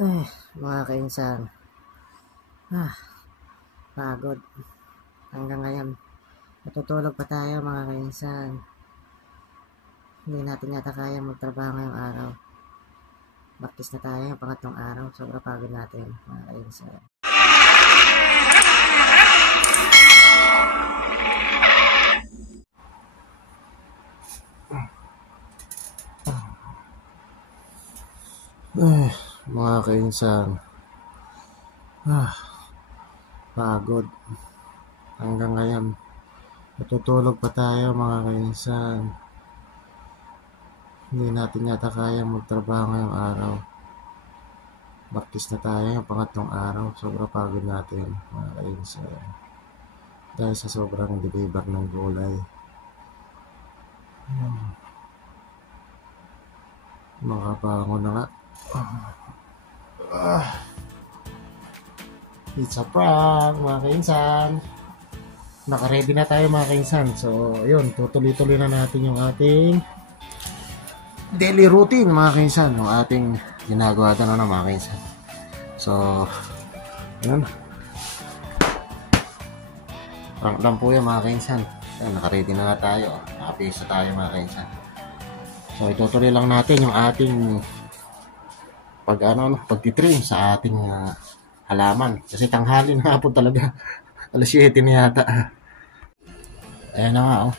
Mga kainsan, pagod. Hanggang ngayon, natutulog pa tayo mga kainsan. Hindi natin yata kaya magtrabaho ngayong araw. Baktis na tayo yung pangatlong araw. Sobrang pagod natin mga kainsan. Mga kainsan, pagod. Hanggang ngayon, natutulog pa tayo mga kainsan. Hindi natin yata kaya magtrabaho ngayong araw. Baktis na tayo yung pangatlong araw. Sobrang pagod natin mga kainsan. Dahil sa sobrang deliver ng gulay. Makabangon na nga. It's a prank mga kainsan. Naka-ready na tayo mga kainsan. So ayun, tutuloy-tuloy na natin yung ating daily routine mga kainsan. Yung ating ginagawa doon na mga kainsan. So ayun, prank lang po yan mga kainsan. Naka-ready na tayo. Nakapisa tayo mga kainsan. So itutuloy lang natin yung ating pagtitrim sa ating halaman. Kasi tanghali na po talaga. Alas 7 na yata. Ayan na nga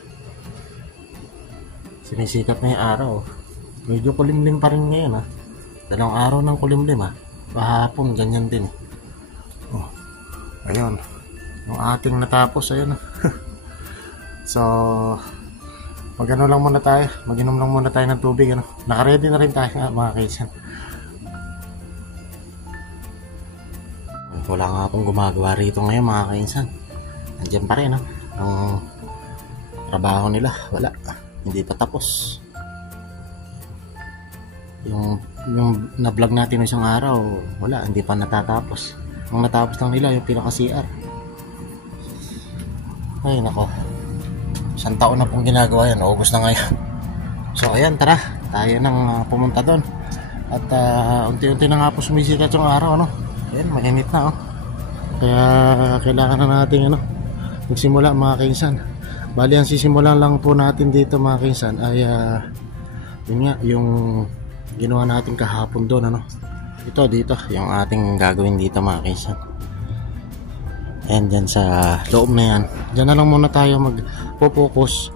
sinisikat na yung araw. Medyo kulimlim pa rin ngayon Dalawang araw ng kulimlim Kahapon ganyan din. Ayun. Yung ating natapos ayun. So mag-inom lang muna tayo ng tubig Naka-ready na rin tayo mga kaisan. Wala nga akong gumagawa rito ngayon mga kainsan. Nandiyan pa rin ang trabaho nila. Wala, hindi pa tapos. Yung na-vlog natin isang araw, wala, hindi pa natatapos. Ang natapos lang nila yung pinaka-CR. Ay nako, 1 taon na pong ginagawa yan. August na ngayon. So ayan, tara, tayo nang pumunta doon. At unti-unti na nga po sumisikat yung araw Ayan, mainit na Kaya kailangan na natin magsimula mga kainsan. Bali ang sisimulan lang po natin dito mga kainsan ay yun nga, yung ginawa natin kahapon doon Ito dito, yung ating gagawin dito mga kainsan. And dyan sa loob na yan, dyan na lang muna tayo magpo-focus.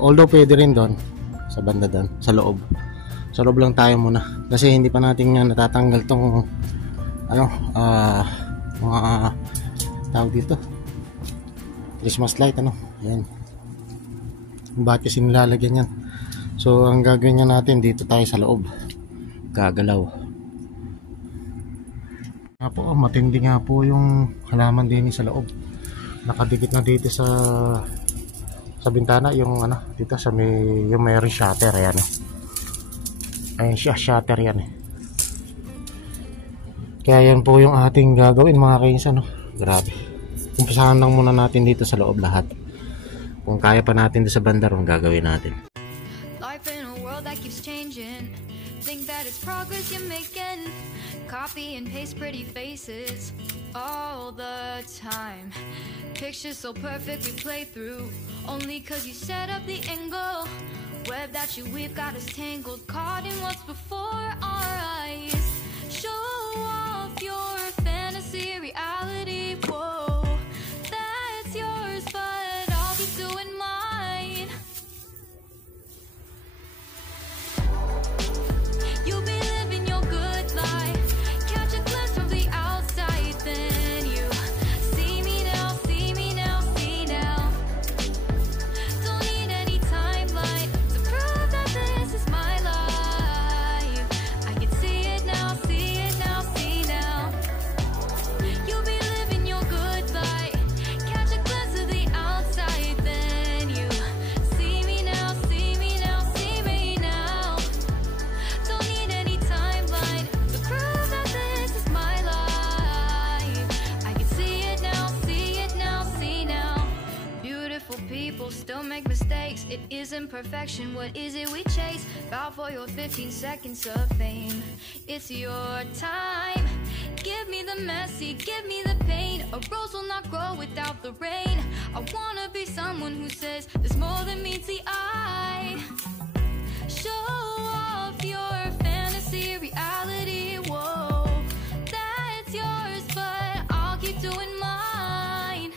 Although pwede rin doon sa banda doon, sa loob. Sa loob lang tayo muna kasi hindi pa natin natatanggal tong mga tawag dito, Christmas light ayan, bakit kasi nilalagyan yan. So ang gagawin niya natin, dito tayo sa loob gagalaw nga po. Matindi nga po yung halaman din sa loob. Nakadikit na dito sa bintana yung dito sa yung mayroong shutter. Ayan ayan siya, shutter yan Kaya yan po yung ating gagawin mga kainsan Grabe. Umpisahan lang muna natin dito sa loob lahat. Kung kaya pa natin dito sa bandarong gagawin natin. Life in a world that keeps changing. Think that it's progress you're making. Copy and paste pretty faces all the time. Pictures so perfect we play through. Only cause you set up the angle. Web that you weave got us tangled. Caught in what's before our eyes. Show off your fantasy reality. Whoa, that's yours, but I'll be doing mine. You'll be living your good life. Catch a glimpse from the outside, then you see me now, see me now, see now. Don't need any timeline to prove that this is my life. I can see it now. imperfection, what is it we chase? Bow for your 15 seconds of fame. It's your time. Give me the messy, give me the pain. A rose will not grow without the rain. I wanna be someone who says there's more than meets the eye. Show off your fantasy, reality, whoa, that's yours, but I'll keep doing mine.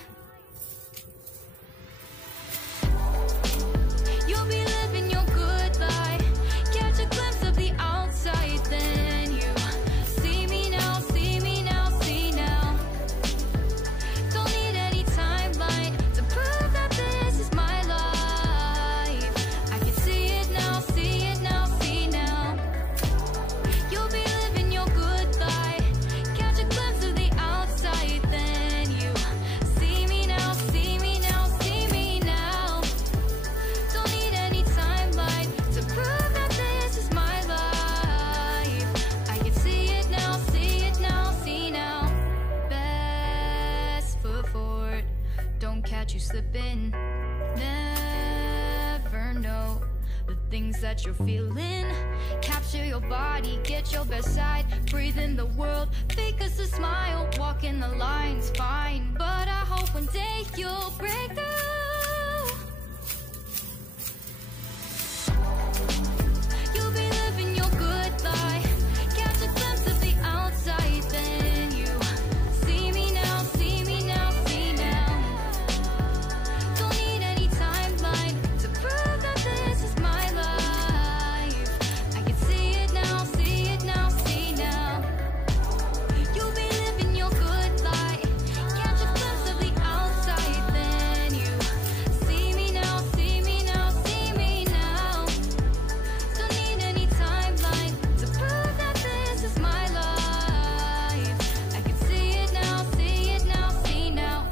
You'll be living your good life, catch a glimpse of the outside, then you see me now, see me now, see now. Don't need any timeline to prove that this is my life. I can see it now, see it now, see now. You'll be living your good life, catch a glimpse of the outside, then you see me now, see me now, see me now. Don't need any timeline to prove that this is my life. I can see it now, see it now, see now. Best foot forward, don't catch you slipping. Never know the things that you're feeling. Capture your body, get your best side. Breathe in the world, fake us a smile. Walk in the lines, fine, but I hope one day you'll break through. You'll be living your good life, catch a glimpse of the outside, then you see me now, see me now, see now. Don't need any timeline to prove that this is my life. I can see it now, see it now, see now. You'll be living your good life, catch a glimpse of the outside, then you see me now, see me now, see me now. Don't need any timeline to prove that this is my life. I can see it now, see it now, see now.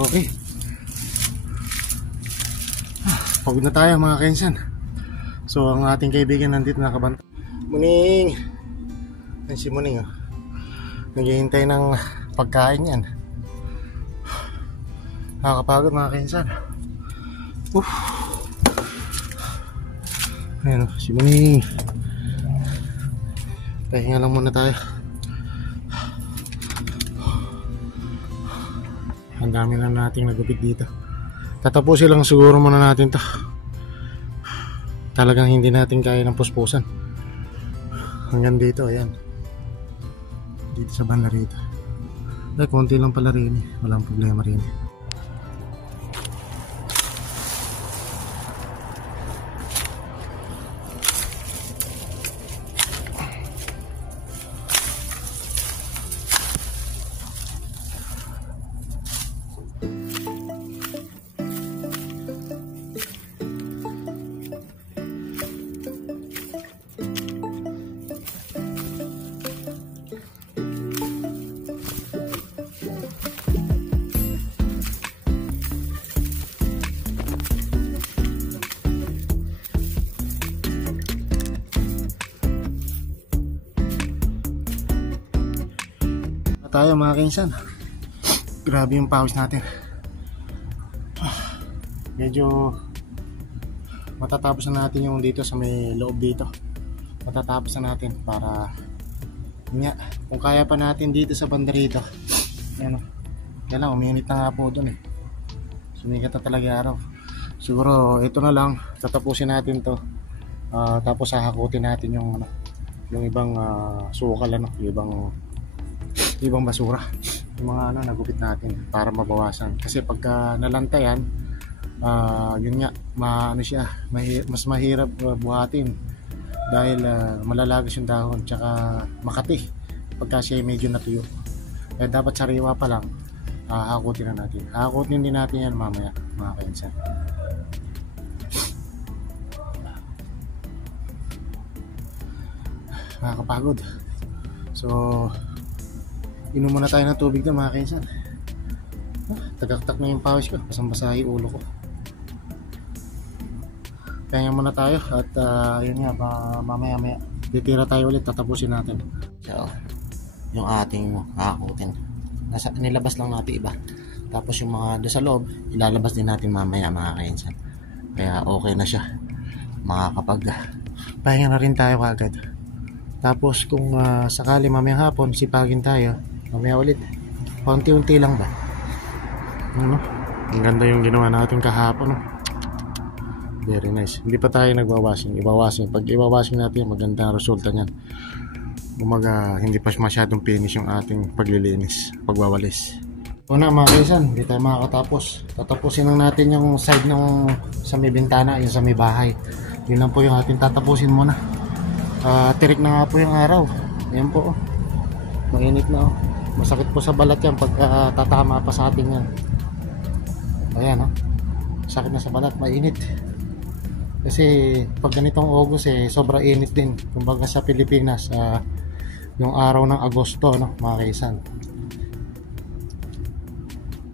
Okay. Pagod na tayo mga kainsan. So ang ating kaibigan nandito nakabantay. Muning. Yan si Muning. Naghihintay ng pagkain yan. Nakakapagod mga kainsan. Ayan si Muning. Pahinga lang muna tayo. Ang dami na nating nagupit dito. Tatapusin lang siguro muna natin to. Talagang hindi natin kaya ng puspusan. Hanggang dito, ayan. dito sa banda rito. Ay, konti lang pala rin eh. Walang problema rin. Tayo mga kainsan, grabe yung pawis natin. Medyo matatapos na natin yung dito sa may loob dito. Matatapos na natin para nga, kung kaya pa natin dito sa banda rito. Ayan o, yan lang, uminit na nga po dun eh. Sumikat na talaga araw. Siguro ito na lang, tatapusin natin to. Tapos hahakutin natin yung ibang sukal, yung ibang basura, yung mga nagupit natin para mabawasan. Kasi pagka nalantayan, yun nga, mas mahirap buhatin dahil malalagas yung dahon, tsaka makati pagka siya medyo natuyo. Kaya dapat sariwa pa lang, hakutin na natin. Hakutin din natin yan mamaya mga kainsan. Nakakapagod. So inom muna tayo ng tubig na mga kainsan. Tagaktak na yung pawis ko, basang-basa yung ulo ko. Kaya muna tayo at yun nga, mamaya titira tayo ulit, tatapusin natin. So, yung ating hakutin, nilabas lang natin iba. Tapos yung mga doon sa loob, ilalabas din natin mamaya mga kainsan. Kaya okay na siya, makakapag pahinga na rin tayo agad. Tapos kung sakali mamayang hapon sipagin tayo, mamaya ulit, paunti-unti lang ba. Ano? Ang ganda yung ginawa natin kahapon, no? Very nice. Hindi pa tayo nagwawashing. Pag iwawashing natin, maganda ang resulta niyan. Umaga, hindi pa masyadong finish yung ating paglilinis, pagwawalis. Una mga kaisan, hindi tayo makakatapos. Tatapusin lang natin yung side ng sa may bintana, yung sa may bahay. Yun lang po yung ating tatapusin muna. Tirik na nga po yung araw. Ayan po, mainit na. Masakit po sa balat yan pag tatama pa sa atin yan. Ayan, sakit na sa balat, mainit. Kasi pag ganitong August sobra init din. Kumbaga sa Pilipinas, yung araw ng Agosto, mga kaisan.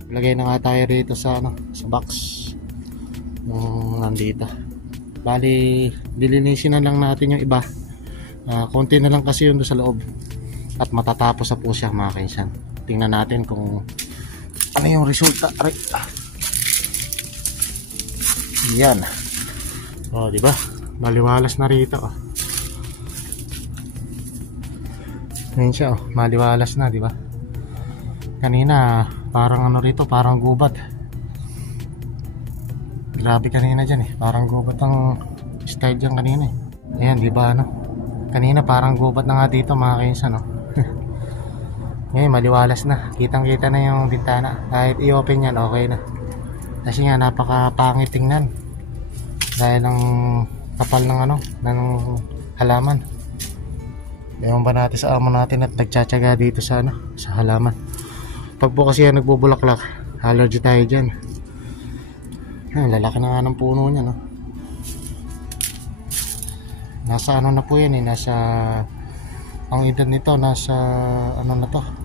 Ilagay na nga tayo rito sa box yung nandito. Bali, dilinisin na lang natin yung iba. Konti na lang kasi yun doon sa loob. At matatapos na po siya mga kaisan. Tingnan natin kung ano yung resulta. Yan. O, diba? Maliwalas na rito. Ngayon siya, maliwalas na, diba? Kanina, parang rito, parang gubat. Grabe kanina dyan Parang gubat ang style dyan kanina Ayan, diba Kanina parang gubat na nga dito mga kaisan Ngayon, maliwalas na. Kitang-kita na yung bintana. Kahit i-open yan, okay na. Kasi nga, napaka-pangit tingnan. Dahil ng kapal ng halaman. Ewan ba natin sa amo natin at nagtsatsaga dito sa halaman. Pag po kasi yan nagbubulaklak, allergy tayo dyan. Lalaki na nga ng puno niya, Nasa na po yan nasa, ang edad nito nasa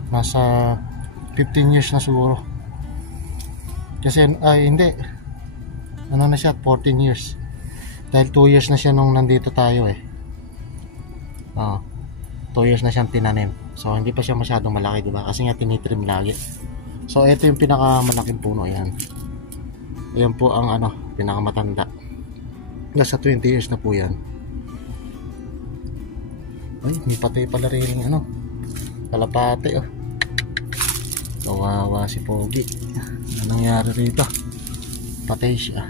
nasa 15 years na siguro. Kasi hindi, na siya, 14 years. Dahil 2 years na siya nung nandito tayo 2 years na siyang tinanim. So hindi pa siya masyadong malaki, diba? Kasi nga tinitrim lagi. So ito yung pinakamalaking puno, yan. Ayan po ang pinakamatanda. Nasa 20 years na po yan. Ay, may patay pala rin kalapate kawawa si Pogi. Anong nangyari rito? Patay siya.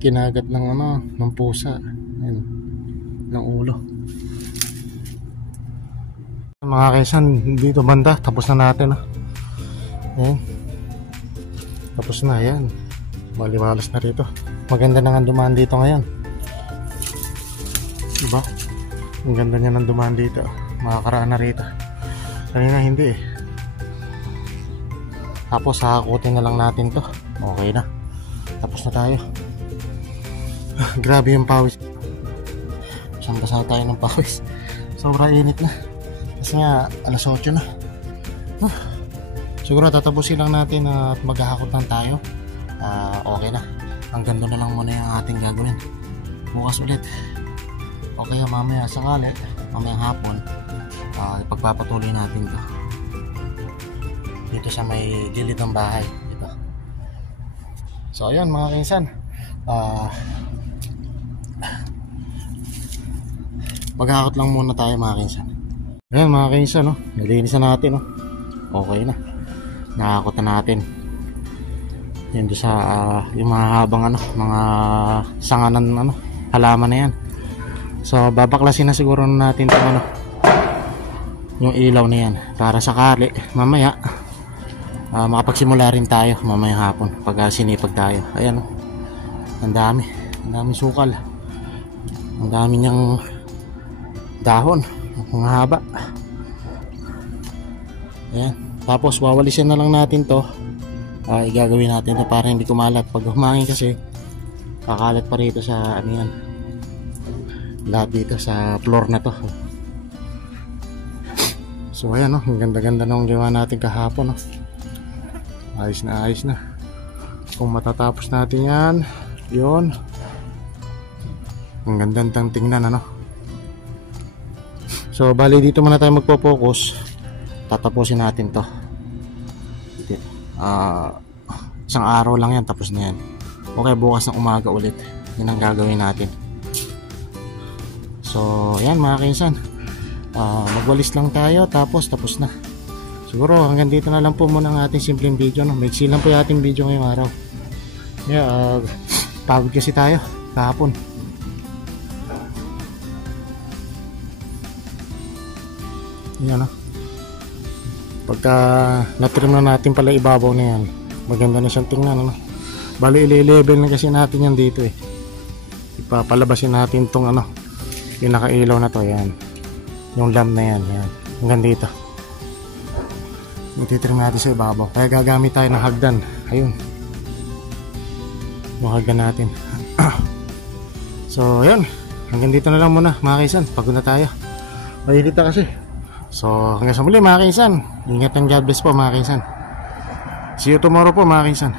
Kinagat ng ng pusa. Ayun, ng ulo. Mga kaisan, dito banda, tapos na natin. Ayan. Tapos na, ayan. Maliwalas na rito. Maganda na nga dumaan dito ngayon. Diba? Ang ganda niya ng dumaan dito. Makakaraan na rito. Kanina hindi eh. Tapos hakutin na lang natin to. Okay na. Tapos na tayo. Grabe yung pawis. Basa tayo ng pawis. Sobrang init na. Kasi nga alas 8 na. Siguro tatapusin lang natin at maghahakot lang tayo. Okay na. Hanggang doon na lang muna yung ating gagawin. Bukas ulit. Okay, mamaya sakali, mamayang hapon, ipagpapatuloy natin to dito sa may gilid ng bahay ito. So ayun mga kainsan, maghahakot lang muna tayo mga kainsan. Ayun mga kainsan, no? Nilinisan natin, no? Okay na, nakakot na natin yun doon sa yung mahahabang mga sanganan halaman na yan. So babaklasin na siguro natin itong yung ilaw na yan para sakali mamaya makapagsimula rin tayo mamayang hapon pag sinipag tayo. Ayan, ang dami sukal, ang dami niyang dahon, ang haba. Ayan, tapos wawalisin na lang natin to. Igagawin natin to para hindi kumalat. Pag humangin kasi kakalat pa rito sa yan, lahat dito sa floor na to. So ayan, no, ang ganda-ganda nung gawa natin kahapon, no. Ayos na. Kung matatapos natin yan, yun, ang gandang tingnan, ano. So bali dito muna tayo magpo-focus. Tatapusin natin to. Isang araw lang yan, tapos na yan. Okay, bukas ng umaga ulit yun ang gagawin natin. So ayan mga kainsan, magwalis lang tayo tapos na. Siguro hanggang dito na lang po muna ang ating simpleng video, no? Maiksi lang po yung ating video ngayong araw. Pagod kasi tayo kahapon. Yan, no? Pagka natrim na natin pala ibabaw na yan, maganda na siyang tingnan, no? Bali i-level na kasi natin yan dito eh. Ipapalabasin natin tong yung nakailaw na to, yan, yung lamp na yan, hanggang dito matitrim natin sa ibabaw. Kaya gagamit tayo ng hagdan. Ayun, yung hagdan natin. So ayun, hanggang dito na lang muna mga kaisan, pagod na tayo, mainit na kasi. So hanggang sa muli mga kaisan, ingat and God bless po mga kaisan. See you tomorrow po mga kaisan.